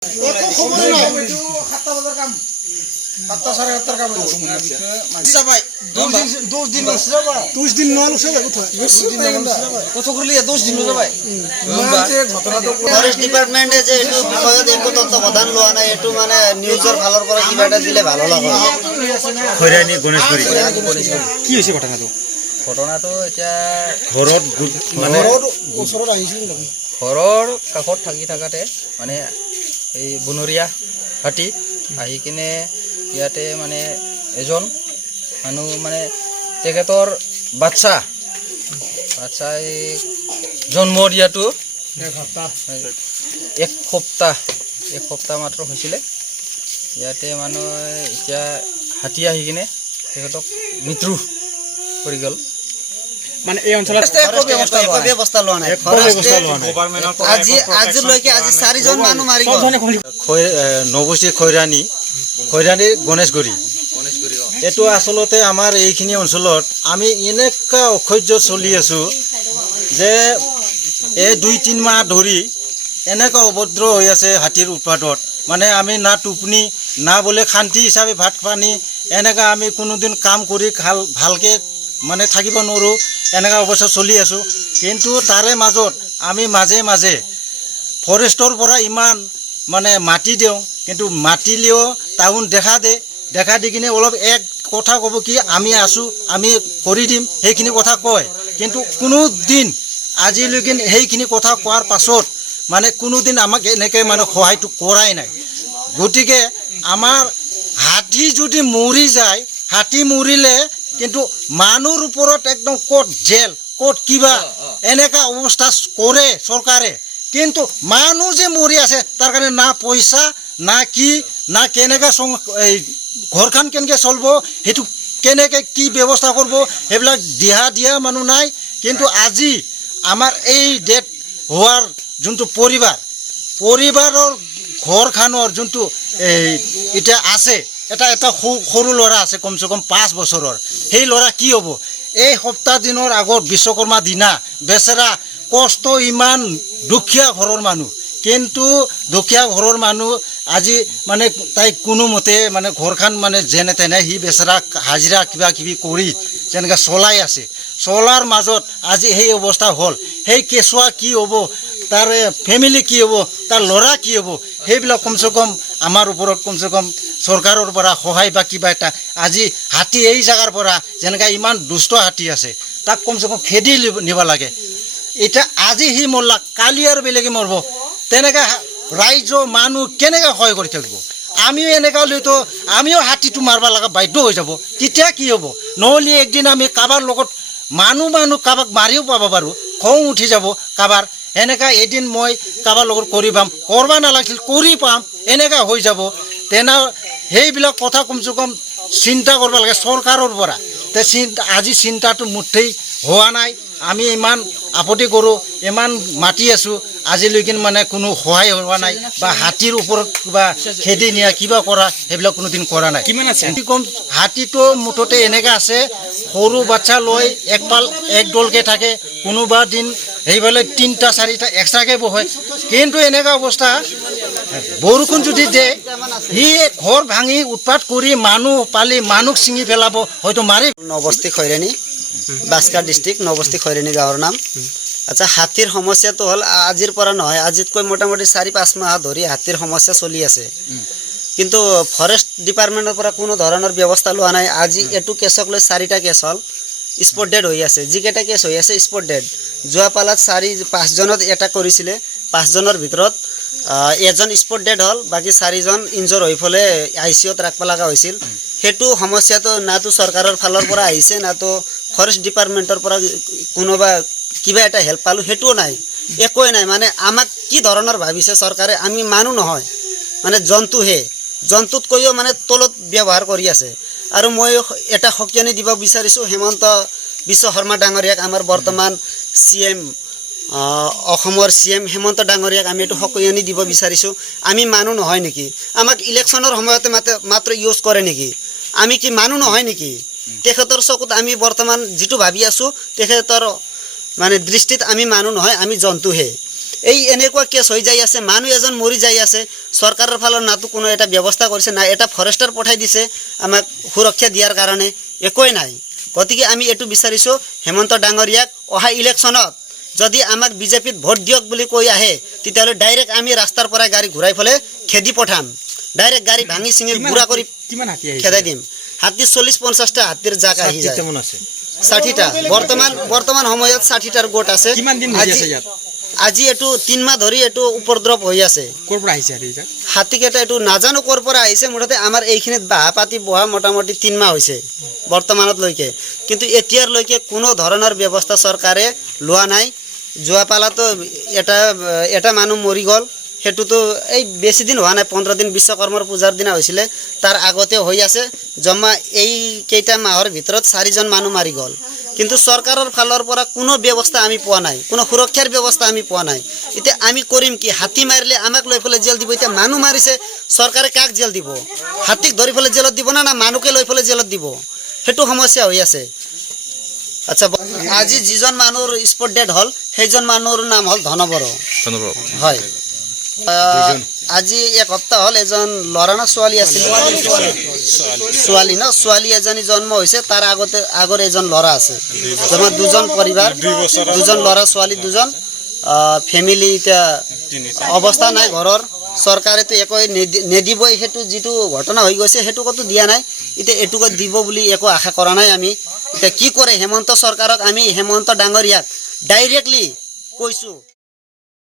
ডিপাৰ্টমেন্টে যে একটু বিষয়ত একটু তত্ত্বাবধান লোৱা নাই, এইটো মানে নিউজৰ ফালৰ পৰা কিবা এটা দিলে ভালো লাগে। খৈৰাণী গণেশগুৰি কি হৈছে ঘটনাটো? ঘটনাটো এতিয়া ঘৰত ওচৰত আহিছিল নেকি? ঘৰৰ কাষত থাকি থাকাতে মানে এই বনৰীয়া হাতী আহি কিনে ইয়াতে মানে এজন মানুহ মানে তেখেতৰ বাচ্চাই জন্ম দিয়াটো এক সপ্তাহ মাত্ৰ হৈছিলে। ইয়াতে মানুহে এতিয়া হাতী আহি কিনে তেখেতক মৃত্যু কৰি গ'ল। মানে এই অঞ্চলত ব্যৱস্থা লোৱা নাই। আজিলৈকে 4জন মানুহ মাৰি গ'ল। নৱশ্ৰী খৈৰাণী গণেশগুৰি এইটো আচলতে আমাৰ এইখিনি অঞ্চলত আমি এনেকুৱা অসহ্য চলি আছোঁ যে এই 2-3 মাহ ধৰি এনেকুৱা অভদ্ৰ হৈ আছে হাতীৰ উৎপাতত। মানে আমি না টোপনি না বোলে শান্তি হিচাপে ভাত পানী এনেকুৱা আমি কোনোদিন কাম কৰি ভালকৈ মানে থাকিব নোৱাৰোঁ, এনেকুৱা অৱস্থা চলি আছোঁ। কিন্তু তাৰে মাজত আমি মাজে মাজে ফৰেষ্টৰ পৰা ইমান মানে মাটি দিওঁ, কিন্তু মাতিলেও টাউন দেখা দি কিনে অলপ এক কথা ক'ব কি আমি আছোঁ, আমি কৰি দিম, সেইখিনি কথা কয়। কিন্তু কোনো দিন আজিলৈকে সেইখিনি কথা কোৱাৰ পাছত মানে কোনোদিন আমাক এনেকৈ মানে সহায়টো কৰাই নাই। গতিকে আমাৰ হাতী যদি মৰি যায়, হাতী মৰিলে কিন্তু মানুহৰ ওপৰত একদম ক'ত জেল ক'ত কিবা এনেকুৱা অৱস্থা কৰে চৰকাৰে। কিন্তু মানুহ যে মৰি আছে তাৰ কাৰণে না পইচা না কি না কেনেকৈ ঘৰখন কেনেকৈ চলিব, সেইটো কেনেকৈ কি ব্যৱস্থা কৰিব, সেইবিলাক দিয়া মানুহ নাই। কিন্তু আজি আমাৰ এই ডেথ হোৱাৰ যোনটো পৰিবাৰৰ ঘৰখনৰ যোনটো এতিয়া আছে, এটা সৰু ল'ৰা আছে কমচে কম 5 বছৰৰ। সেই ল'ৰা কি হ'ব? এই সপ্তাহ দিনৰ আগত বিশ্বকৰ্মা দিনা বেচেৰা কষ্ট, ইমান দুখীয়া ঘৰৰ মানুহ, কিন্তু দুখীয়া ঘৰৰ মানুহ আজি মানে তাই কোনোমতে মানে ঘৰখন মানে যেনে তেনে সি বেচেৰা হাজিৰা কিবা কিবি কৰি যেনেকৈ চলাই আছে, চলাৰ মাজত আজি সেই অৱস্থা হ'ল। সেই কেঁচুৱা কি হ'ব, তাৰ ফেমিলি কি হ'ব, তাৰ ল'ৰা কি হ'ব, সেইবিলাক কমচে কম আমাৰ ওপৰত কমচে কম চৰকাৰৰ পৰা সহায় বা কিবা এটা। আজি হাতী এই জেগাৰ পৰা যেনেকৈ ইমান দুষ্ট হাতী আছে তাক কমচে কম খেদি নিব লাগে। এতিয়া আজি সি মৰলা, কালি আৰু বেলেগে মৰিব, তেনেকৈ ৰাইজ মানুহ কেনেকৈ সহায় কৰি থাকিব? আমিও এনেকুৱা হ'লেতো আমিও হাতীটো মাৰিব লগা বাধ্য হৈ যাব। তেতিয়া কি হ'ব? নহ'লে একদিন আমি কাৰোবাৰ লগত মানুহ কাৰোবাক মাৰিও পাব পাৰোঁ, খং উঠি যাব কাৰোবাৰ। এনেকুৱা এদিন মই কাৰোবাৰ লগত কৰিব নালাগিছিল, কৰি পাম, এনেকুৱা হৈ যাব। সেইবিলাক কথা কমচে কম চিন্তা কৰিব লাগে চৰকাৰৰ পৰা। আজি চিন্তাটো মুঠেই হোৱা নাই। আমি ইমান আপত্তি কৰোঁ, ইমান মাতি আছোঁ, আজিলৈকে মানে কোনো সহায় হোৱা নাই। বা হাতীৰ ওপৰত কিবা খেদি নিয়া কিবা কৰা সেইবিলাক কোনোদিন কৰা নাই। কিমান আছে? কম হাতীটো মুঠতে এনেকৈ আছে, সৰু বাচ্চা লৈ এক দলকৈ থাকে, কোনোবা দিন সেইফালে 3-4টা এক্সট্ৰাকৈ বহে। কিন্তু এনেকুৱা অৱস্থা, বৰষুণ যদি দিয়ে সি ঘৰ ভাঙি উৎপাত কৰি মানুহ ছিঙি পেলাব, হয়তো মাৰি। নৱশ্ৰী খৈৰাণী, বাস্কাৰ ডিষ্ট্ৰিক্ট, নৱশ্ৰী খৈৰাণী গাঁৱৰ নাম। আচ্ছা, হাতীৰ সমস্যাটো হ'ল আজিৰ পৰা নহয়, আজিতকৈ মোটামুটি 4-5 মাহ ধৰি হাতীৰ সমস্যা চলি আছে। কিন্তু ফৰেষ্ট ডিপাৰ্টমেণ্টৰ পৰা কোনো ধৰণৰ ব্যৱস্থা লোৱা নাই। আজি এইটো কেছক লৈ 4টা কেছ হ'ল, স্পট ডেড হৈ আছে। যিকেইটা কেছ হৈ আছে স্পট ডেড। যোৱা পালাত 5জনত এটাক কৰিছিলে, 5জনৰ ভিতৰত এজন স্পট ডেড হ'ল, বাকী 4জন ইনজৰ হৈ ফলে ICUত ৰাখিব লগা হৈছিল। সেইটো সমস্যাটো নাতো চৰকাৰৰ ফালৰ পৰা আহিছে, নাতো ফৰেষ্ট ডিপাৰ্টমেণ্টৰ পৰা কোনোবা কিবা এটা হেল্প পালোঁ, সেইটোও নাই, একোৱেই নাই। মানে আমাক কি ধৰণৰ ভাবিছে চৰকাৰে? আমি মানুহ নহয়, মানে জন্তুহে, জন্তুতকৈও মানে তলত ব্যৱহাৰ কৰি আছে। আৰু মই এটা সকিয়নি দিব বিচাৰিছোঁ হেমন্ত বিশ্ব শৰ্মা ডাঙৰীয়াক, আমাৰ বৰ্তমান CM অসমৰ CM হেমন্ত ডাঙৰীয়াক আমি এইটো সকিয়নি দিব বিচাৰিছোঁ। আমি মানুহ নহয় নেকি? আমাক ইলেকশ্যনৰ সময়তে মাত্ৰ ইউজ কৰে নেকি? আমি কি মানুহ নহয় নেকি? তেখেতৰ চকুত আমি বৰ্তমান যিটো ভাবি আছোঁ, তেখেতৰ মানে দৃষ্টিত আমি মানুহ নহয়, আমি জন্তুহে। এই এনেকুৱা কেছ হৈ যাই আছে, মানুহ এজন মৰি যাই আছে, চৰকাৰৰ ফালৰ নাতো কোনো এটা ব্যৱস্থা কৰিছে না, এটা ফৰেষ্টাৰ পঠাই দিছে আমাক সুৰক্ষা দিয়াৰ কাৰণে, একোৱেই নাই। গতিকে আমি এইটো বিচাৰিছোঁ হেমন্ত ডাঙৰীয়াক অহা ইলেকশ্যনত যদি আমাক বিজেপিত ভোট দিয়ক বুলি কৈ আহে, তেতিয়াহ'লে ডাইৰেক্ট আমি ৰাস্তাৰ পৰা গাড়ী ঘূৰাই পেলাই খেদি পঠাম, ডাইৰেক্ট গাড়ী ভাঙি চিঙি গুড়া কৰি কিমান হাতী আহিছে খেদাই দিম। হাতী 40-50টা হাতীৰ জাক আহি যায়, কেমন আছে 60টা বৰ্তমান সময়ত 60টাৰ গোট আছে। কিমান দিন হৈ আছে ইয়াত? আজি এইটো 3 মাহ ধৰি এইটো উপদ্ৰৱ হৈ আছে। ক'ৰ পৰা আহিছে হাতীকেইটা? হাতীকেইটা এইটো নাজানো ক'ৰ পৰা আহিছে, মুঠতে আমাৰ এইখিনিত বাঁহ পাতি বহা মোটামুটি 3 মাহ হৈছে বৰ্তমানলৈকে, কিন্তু এতিয়ালৈকে কোনো ধৰণৰ ব্যৱস্থা চৰকাৰে লোৱা নাই। যোৱা পালাতো এটা মানুহ মৰি গ'ল, সেইটোতো এই বেছি দিন হোৱা নাই, 15 দিন বিশ্বকৰ্মাৰ পূজাৰ দিনা হৈছিলে, তাৰ আগতে হৈ আছে। জমা এই কেইটা মাহৰ ভিতৰত 4জন মানুহ মাৰি গ'ল, কিন্তু চৰকাৰৰ ফালৰ পৰা কোনো ব্যৱস্থা আমি পোৱা নাই, কোনো সুৰক্ষাৰ ব্যৱস্থা আমি পোৱা নাই। এতিয়া আমি কৰিম কি? হাতী মাৰিলে আমাক লৈ পেলাই জেল দিব, এতিয়া মানুহ মাৰিছে চৰকাৰে কাক জেল দিব? হাতীক ধৰি পেলাই জেলত দিব না মানুহকে লৈ পেলাই জেলত দিব? সেইটো সমস্যা হৈ আছে। আচ্ছা, আজি যিজন মানুহৰ স্পট ডেড হ'ল সেইজন মানুহৰ নাম হ'ল ধনবৰ। হয়, আজি 1 সপ্তাহ হ'ল এজন ল'ৰা না ছোৱালী আছিল? ছোৱালী ন, ছোৱালী এজনী জন্ম হৈছে, তাৰ আগৰ এজন ল'ৰা আছে। জমা 2জন পৰিবাৰ, 2জন ল'ৰা ছোৱালী 2জন ফেমিলি। এতিয়া অৱস্থা নাই ঘৰৰ, চৰকাৰেতো একো নিদিবই। সেইটো যিটো ঘটনা হৈ গৈছে সেইটো ক'তো দিয়া নাই, এতিয়া এইটোকো দিব বুলি একো আশা কৰা নাই আমি। এতিয়া কি কৰে হেমন্ত চৰকাৰক আমি হেমন্ত ডাঙৰীয়াক ডাইৰেক্টলি কৈছোঁ।